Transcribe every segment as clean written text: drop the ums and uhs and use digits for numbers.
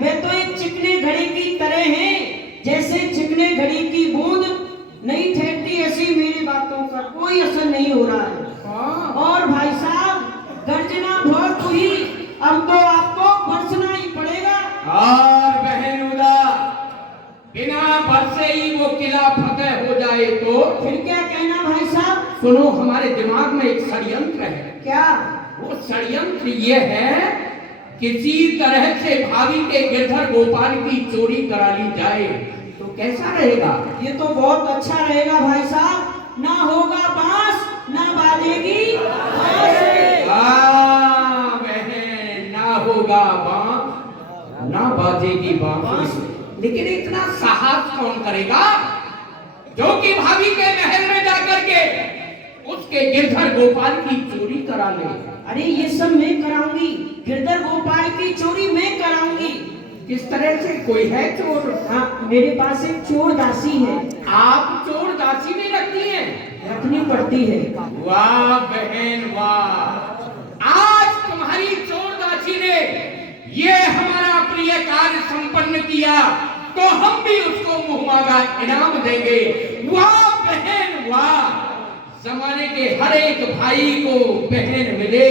वे तो एक चिकने घड़े की तरह हैं, जैसे चिकने घड़ी की बूंद नहीं ठहरती, ऐसी मेरी बातों का कोई असर नहीं हो रहा है। और भाई साहब गर्जना बहुत हुई, अब तो आपको बरसना ही पड़ेगा। और बहन उदा बिना बरसे ही वो किला फतेह हो जाए तो फिर क्या कहना भाई साहब? सुनो, हमारे दिमाग में एक षड्यंत्र है। क्या? वो षड्यंत्र ये है, किसी तरह से भाभी के गिरधर गोपाल की चोरी करा ली जाए तो कैसा रहेगा? ये तो बहुत अच्छा रहेगा भाई साहब, ना होगा बांस ना बाजेगी बांसुरी। बहन, ना होगा बांस ना बाजेगी बांसुरी। लेकिन इतना साहस कौन करेगा जो कि भाभी के महल में जाकर के उसके गिरधर गोपाल की चोरी करा ले? अरे ये सब मैं कराऊंगी, गिरधर गोपाल की चोरी मैं कराऊंगी। किस तरह से? कोई है चोर? हाँ, मेरे पास एक चोर दासी है। आप चोर दासी में रखती हैं? रखनी पड़ती है। वाह बहन वाह, आज तुम्हारी चोर दासी ने ये हमारा प्रिय कार्य संपन्न किया तो हम भी उसको मुहमांगा इनाम देंगे। वाह बहन वाह, जमाने के हर एक भाई को बहन मिले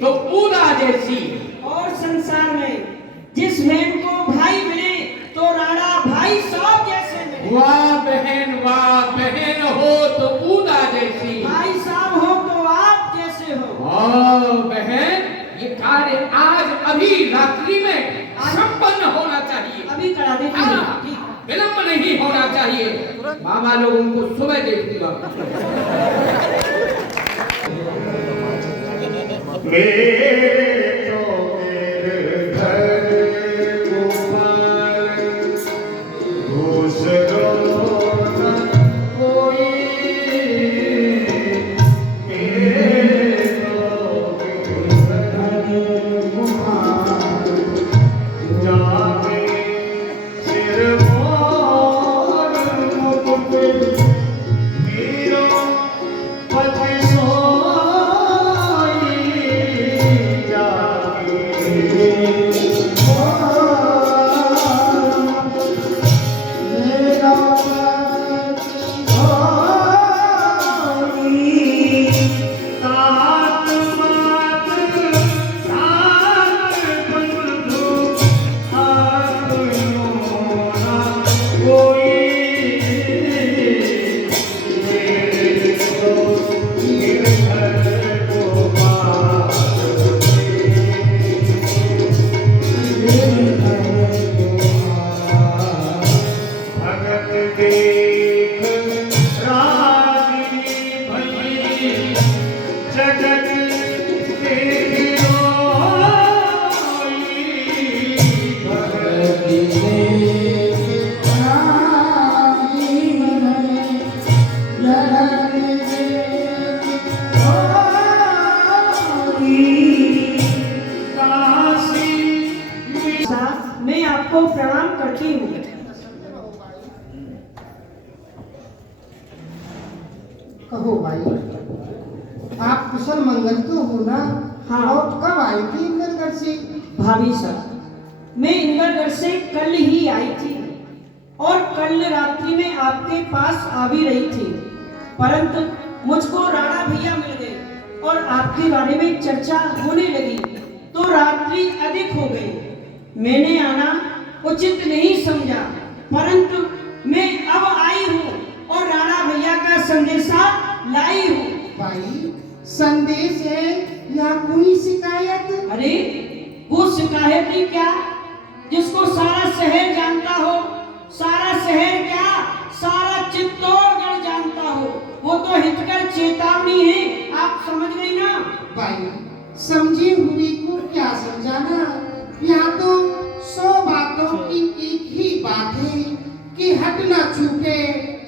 तो ऊदा जैसी, और संसार में जिस बहन को भाई मिले तो राणा भाई साहब जैसे मिले। वाह बहन वाह, बहन हो तो ऊदा जैसी, भाई साहब हो तो आप जैसे हो। बहन, ये कार्य आज अभी रात्रि में संपन्न होना चाहिए। अभी करा देती हूँ। विलंब नहीं होना चाहिए। बाबा लोगों को सुबह देखती वक्त मैं आपको प्रणाम करती हूँ। कहो भाई, आप कुशल मंगल तो हो ना? हाँ। और कब आई थी इंदरगढ़ से? भाभी साहब, मैं इंदरगढ़ से कल ही आई थी और कल रात्रि में आपके पास आ भी रही थी, परंतु मुझको राणा भैया मिल गए और आपके बारे में चर्चा होने लगी तो रात्रि अधिक हो गई। मैंने आना उचित नहीं समझा, परंतु मैं अब आई हूँ और राणा भैया का संदेशा लाई हूँ। भाई, संदेश है या कोई शिकायत? अरे वो शिकायत ही क्या, जिसको सारा शहर जानता हो, सारा शहर क्या सारा चित्तौड़गढ़ जानता हो, वो तो हितकर चेतावनी है। आप समझ गई ना? भाई, समझी हुई को क्या समझाना? यहाँ तो 100 बातों की एक ही बात है कि हट ना छूटे,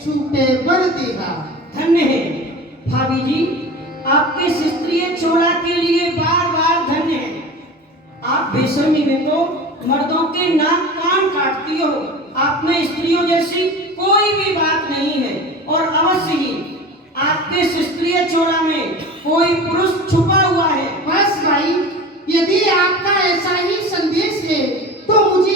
छूटे बर देगा। धन्य है भाभी जी, आपके शास्त्रीय चोला के लिए बार बार धन्य है। आप बेशर्मी में तो मर्दों के नाक कान काटती हो, आप में स्त्रियों जैसी कोई भी बात नहीं है और अवश्य ही आपके शास्त्रीय चोला में कोई पुरुष छुपा हुआ है। बस भाई, यदि आपका ऐसा ही संदेश है तो मुझे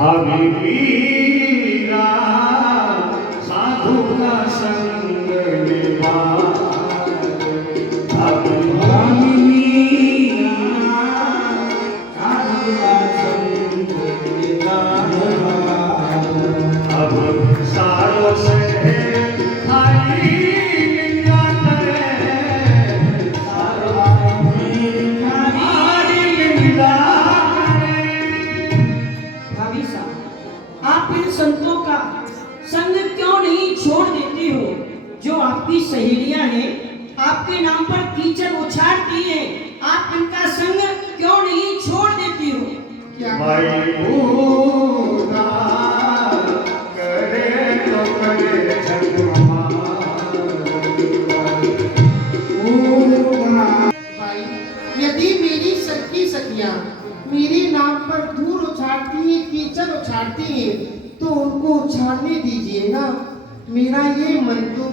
वीरा साधु का संग निभाए, वीरा साधु का संग निभाए। अब सारों से खाली निंदा करे, सारों से खाली निंदा करे। भाभी साहब, आप इन संतों का संग क्यों नहीं छोड़ देते हो? जो आपकी सहेलियां हैं, आपके नाम पर कीचड़ उछालती हैं, आप इनका संग क्यों नहीं छोड़ देती हो? क्या भाई पूरा करे तो करे भाई, यदि मेरी सखी सखियां मेरे नाम पर धूल उछालती हैं, कीचड़ उछालती हैं, तो उनको उछालने दीजिए ना। मेरा ये मन तो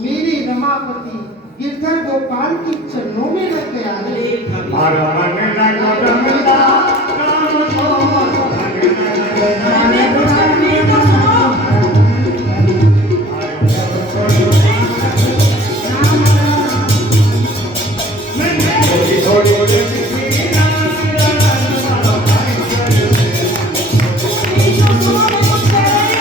मेरे रमापति गिरधर गोपाल के चरणों में लग गया है। हमारा मन लगो रमदा राम को मैंने कुछ करने को सुनो। मेरी तो सुनो, मैं कुछ कह रही हूँ।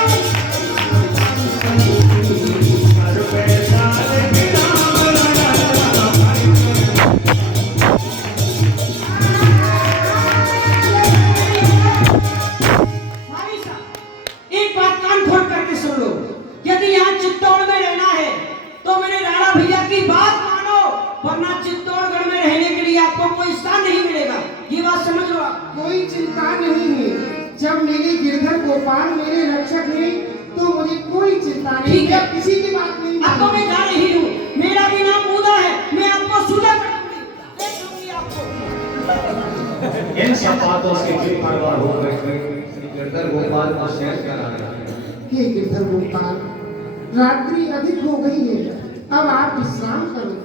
भाभी साहब, एक बात कान खोल करके सुन लो। यदि यहाँ चित्तौड़ में रहना है तो मेरे राणा भैया की बात मानो, वरना चित्तौड़गढ़ में रहने के लिए आपको कोई स्थान नहीं मिलेगा। ये बात समझ लो आप। कोई चिंता नहीं है, जब मेरे गिरधर गोपाल मेरे रक्षक हैं तो मुझे कोई चिंता नहीं ठीक है। है, किसी की बात नहीं अब तो मैं मानूंगी। जा रही हूँ, मेरा भी नाम मूदा है, मैं आपको सुलह कर दूंगी, दे दूंगी आपको। इन सब बातों से बेपरवाह होकर श्री गिरधर गोपाल को शहर कराया। हे गिरधर गोपाल, रात्रि अधिक हो गई है, अब आप विश्राम करो।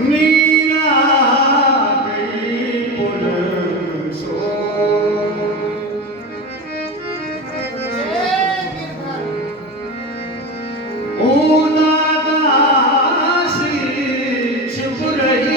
मीरा गई पुन सो। ओ दासी चुप रही,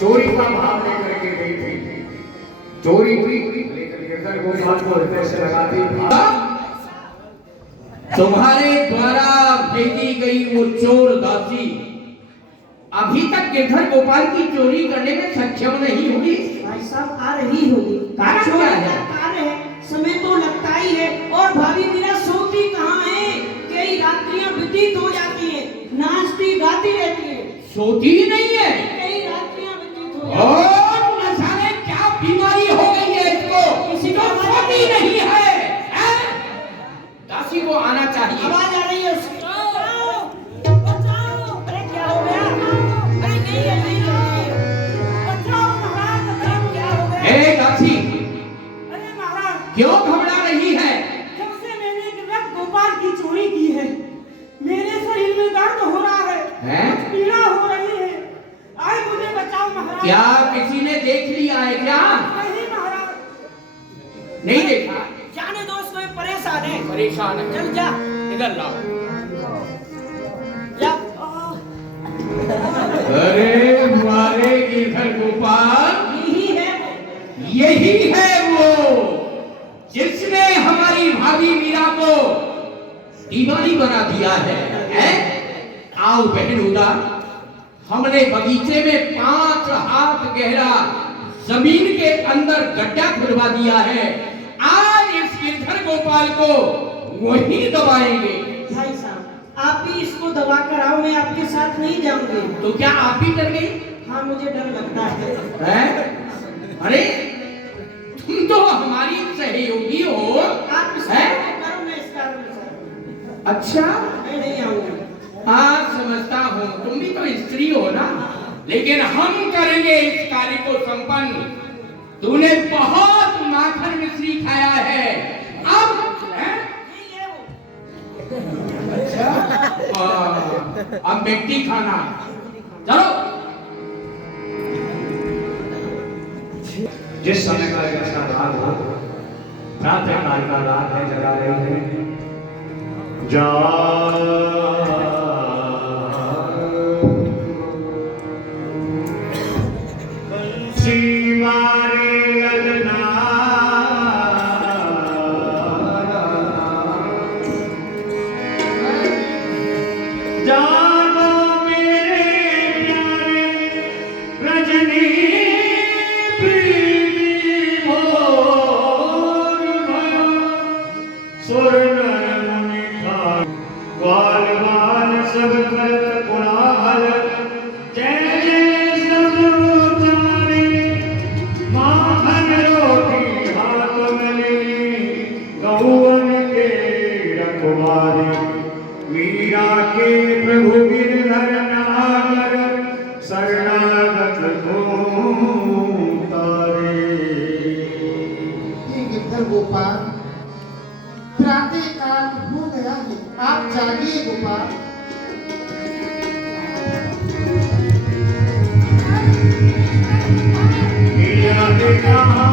चोरी का भाव लेकर के गई थी, चोरी हुई लेकिन गिरधर गोपाल को हृदय से लगाती। तुम्हारे द्वारा भेजी गई वो चोर दासी अभी तक गिरधर गोपाल की चोरी करने में सक्षम नहीं हुई। भाई साहब, आ रही होगी। कारण चोर क्या है? का कार्य है, समय तो लगता ही है। और भाभी मेरा सोती कहाँ है? कई रात्रियां व्यतीत हो जाती हैं, नाचती गाती रहती है, सोती नहीं है। कई रात्रियां व्यतीत हो जाती हैं। और न जाने क्या बीमारी हो गई है इसको, किसी तो को सोती नहीं है, हैं? दासी को आना चाहिए। आवाज आ रही है उसकी। बचाओ! अरे क्या हो गया? अरे नहीं है, नहीं है। बचाओ महाराज, बचाओ! क्या हो गया? ए दासी, अरे महाराज, क्यों घबरा रही है? जब से मैंने गिरधर गोपाल की चोरी की है, मेरे शरीर में दर्द हो रहा है, हैं? कुछ पीड़ा हो रही है। आए मुझे बचाओ महाराज। क्या किसी ने देख लिया है क्या? नहीं महाराज, नहीं देखा? जाने दो उसको, ये परेशान है। परेशान है। चल जा, इधर लाओ। जा। अरे हमारे गिरधर गोपाल, यही है वो। यही है वो जिसने हमारी भाभी मीरा को दीवानी बना दिया है? आओ बहन उदा, हमने बगीचे में 5 हाथ गहरा जमीन के अंदर गड्ढा खुदवा दिया है। आज इस गिरधर गोपाल को वही दबाएंगे। भाई साहब, आप भी इसको दबा कर आओ, मैं आपके साथ नहीं जाऊंगी। तो क्या आप भी डर गई? हाँ, मुझे डर लगता है। हैं? अरे तुम तो हमारी सहयोगी हो। आप इसको हैं? करो, मैं इसका अनुसरण। अच्छा, मैं नहीं आऊंगी। हाँ समझता हूँ, तुम भी तो स्त्री हो ना, लेकिन हम करेंगे इस कार्य को संपन्न। तूने बहुत माखन मिश्री खाया है, अब हैं? यही है वो। अच्छा, अब मिट्टी खाना। चलो। जिस समय का जैसा राग हो, प्रातः काल का राग है, जगा रही है जा मीरा के प्रभु गिरधर नागर शरणागत को तारे। हे गिरधर गोपाल, प्रातः काल हो गया है, आप जागिए गोपाल। मीरा ने कहा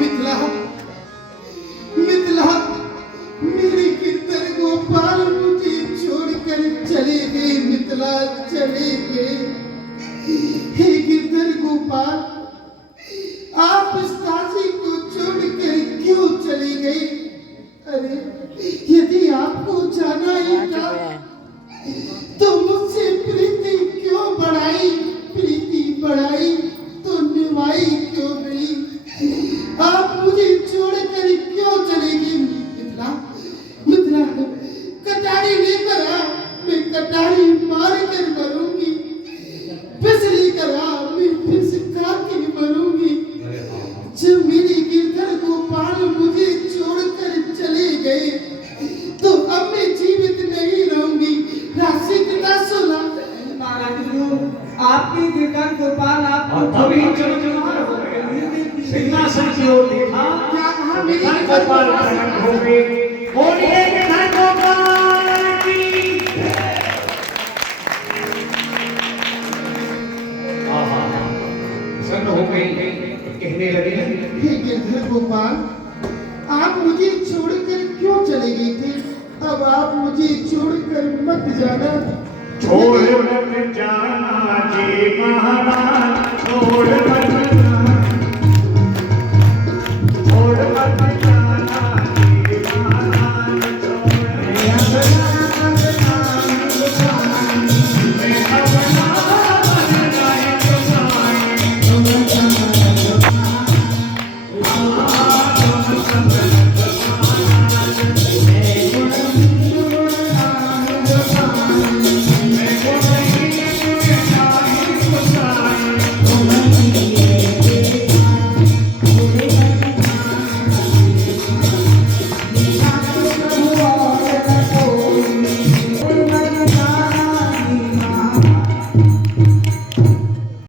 मिथिला, मिथिला, मेरे गिरधर गोपाल मुझे छोड़कर चले गए। मिथिला चले गए। हे गिरधर गोपाल, आप इस दासी को छोड़कर क्यों चली गई? अरे यदि आपको जाना ही था तो मुझसे प्रीति क्यों बढ़ाई? प्रीति बढ़ाई तो निभाई क्यों गई? आप मुझे छोड़कर क्यों चलेगी? मिथिला, मिथिला, कटारी लेकर आ, मैं कटारी मार कर मरूंगी। फिस लेकर आ, मैं फिस खा के मरूंगी। जब मेरे गिरधर गोपाल मुझे छोड़कर चले गए तो अब मैं जीवित नहीं रहूंगी। राशि कितना सुना आपके गिरधर गोपाल आप और तभी चमचमार हो गए, सिंहासन की ओर देखा, क्या कहा मेरे गिरधर गिरधर गोपाल गोपाल? प्रकट हो गए। बोलिए गिरधर गोपाल की। आहा, प्रसन्न हो गई, कहने लगे हे गिरधर गोपाल, आप मुझे छोड़कर क्यों चले गए थे? अब आप मुझे छोड़कर मत जाना। छोड़ मत जाना जी महाराज छोड़